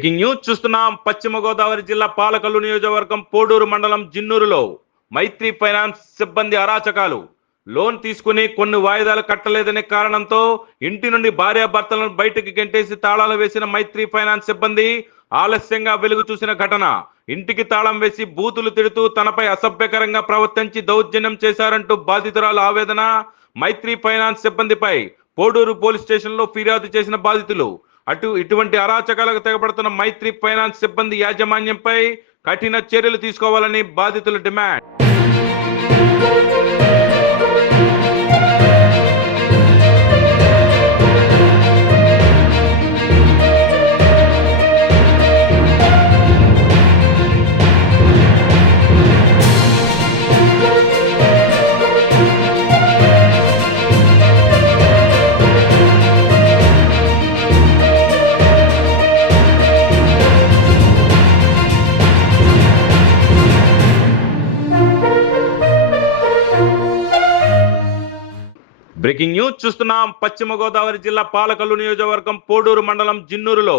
Breaking news చూస్తున్నాం. పశ్చిమ గోదావరి జిల్లా పాలకొల్లు నియోజకవర్గం పోడూరు మండలం జిన్నూరులో మైత్రి ఫైనాన్స్ సిబ్బంది అరాచకాలు. లోన్ తీసుకుని కొన్ని వాయిదాలు కట్టలేదనే కారణంతో ఇంటి నుండి భార్యాభర్తలను బయటకు గెంటేసి తాళాలు వేసిన మైత్రి ఫైనాన్స్ సిబ్బంది ఆలస్యంగా వెలుగు చూసిన ఘటన. ఇంటికి తాళం వేసి బూతులు తిడుతూ తనపై అసభ్యకరంగా ప్రవర్తించి దౌర్జన్యం చేశారంటూ బాధితురాలు ఆవేదన. మైత్రి ఫైనాన్స్ సిబ్బందిపై పోడూరు పోలీస్ స్టేషన్లో ఫిర్యాదు చేసిన బాధితులు ఇటువంటి అరాచకాలకు తెగబడుతున్న మైత్రి ఫైనాన్స్ సిబ్బంది యాజమాన్యంపై కఠిన చర్యలు తీసుకోవాలని బాధితుల డిమాండ్. బ్రేకింగ్ న్యూస్ చూస్తున్నాం. పశ్చిమ గోదావరి జిల్లా పాలకొల్లు నియోజకవర్గం పోడూరు మండలం జిన్నూరులో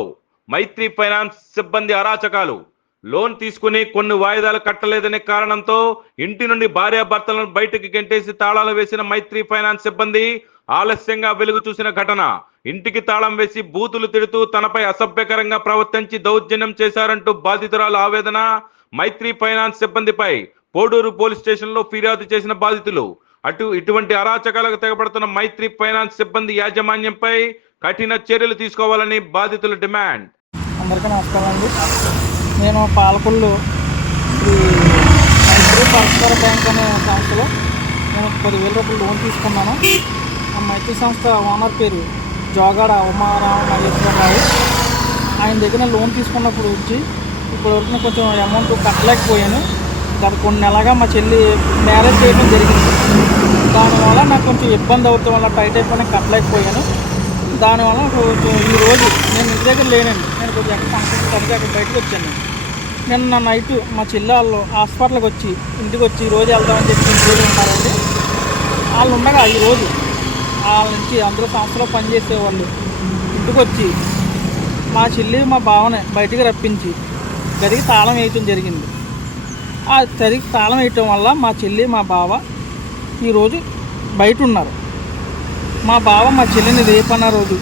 మైత్రి ఫైనాన్స్ సిబ్బంది అరాచకాలు. లోన్ తీసుకుని కొన్ని వాయిదాలు కట్టలేదనే కారణంతో ఇంటి నుండి భార్యాభర్తలను బయటకు గెంటేసి తాళాలు వేసిన మైత్రి ఫైనాన్స్ సిబ్బంది ఆలస్యంగా వెలుగు చూసిన ఘటన. ఇంటికి తాళం వేసి బూతులు తిడుతూ తనపై అసభ్యకరంగా ప్రవర్తించి దౌర్జన్యం చేశారంటూ బాధితురాలు ఆవేదన. మైత్రి ఫైనాన్స్ సిబ్బందిపై పోడూరు పోలీస్ స్టేషన్లో ఫిర్యాదు చేసిన బాధితులు ఇటువంటి అరాచకాలకు తెగబడుతున్న మైత్రి ఫైనాన్స్ సిబ్బంది యాజమాన్యంపై కఠిన చర్యలు తీసుకోవాలని బాధితుల డిమాండ్. అందరికీ నమస్కారం అండి. నేను పాలకొల్లు మైత్రి పరస్పర బ్యాంక్ అనే సంస్థలో నేను 10,000 రూపాయలు లోన్ తీసుకున్నాను. ఆ మైత్రి సంస్థ ఓనర్ పేరు జోగాడ ఉమారామ మహేశ్వరరావు. ఆయన దగ్గర లోన్ తీసుకున్నప్పుడు నుంచి ఇప్పటివరకు కొంచెం అమౌంట్ కట్టలేకపోయాను. గత కొన్ని నెలగా మా చెల్లి మ్యారేజ్ చేయడం జరిగింది. దానివల్ల నాకు కొంచెం ఇబ్బంది అవుతాం వల్ల టైట్ అయిపోయినా కట్టలేకపోయాను. దానివల్ల కొంచెం ఈరోజు నేను ఇంటి దగ్గర లేనండి. నేను కొంచెం ఎక్కడ ఫంక్షన్ కలిసి అక్కడ బయటకు వచ్చాను. నిన్న నైట్ మా చెల్లి వాళ్ళు హాస్పిటల్కి వచ్చి ఇంటికి వచ్చి ఈరోజు వెళ్దామని చెప్పి ఇంటి ఉంటారండి. వాళ్ళు ఉండగా ఈరోజు వాళ్ళ నుంచి అందరూ సంస్థలో పనిచేసేవాళ్ళు ఇంటికి వచ్చి మా చెల్లి మా బావని బయటికి రప్పించి గదికి తాళం వేయటం జరిగింది. ఆ గదికి తాళం వేయటం వల్ల మా చెల్లి మా బావ ఈరోజు బయట ఉన్నారు. మా బావ మా చెల్లిని రేపన్న రోజు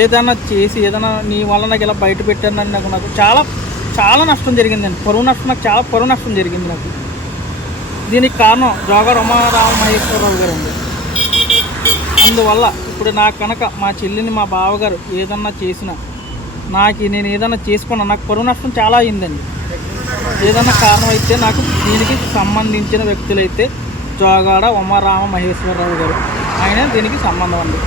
ఏదైనా చేసి ఏదైనా నీ వల్ల నాకు ఇలా బయట పెట్టానని నాకు చాలా చాలా నష్టం జరిగిందండి. నాకు చాలా పరువు నష్టం జరిగింది నాకు. దీనికి కారణం జోగాడ ఉమారామ మహేశ్వరరావు గారు అండి. అందువల్ల ఇప్పుడు నాకు కనుక మా చెల్లిని మా బావగారు ఏదన్నా చేసినా నేను ఏదైనా చేసుకున్నా నాకు పరువు నష్టం చాలా అయిందండి. ఏదన్నా కారణం అయితే నాకు దీనికి సంబంధించిన వ్యక్తులైతే జోగాడ ఉమారామ మహేశ్వరరావు గారు ఆయన దీనికి సంబంధం అండి.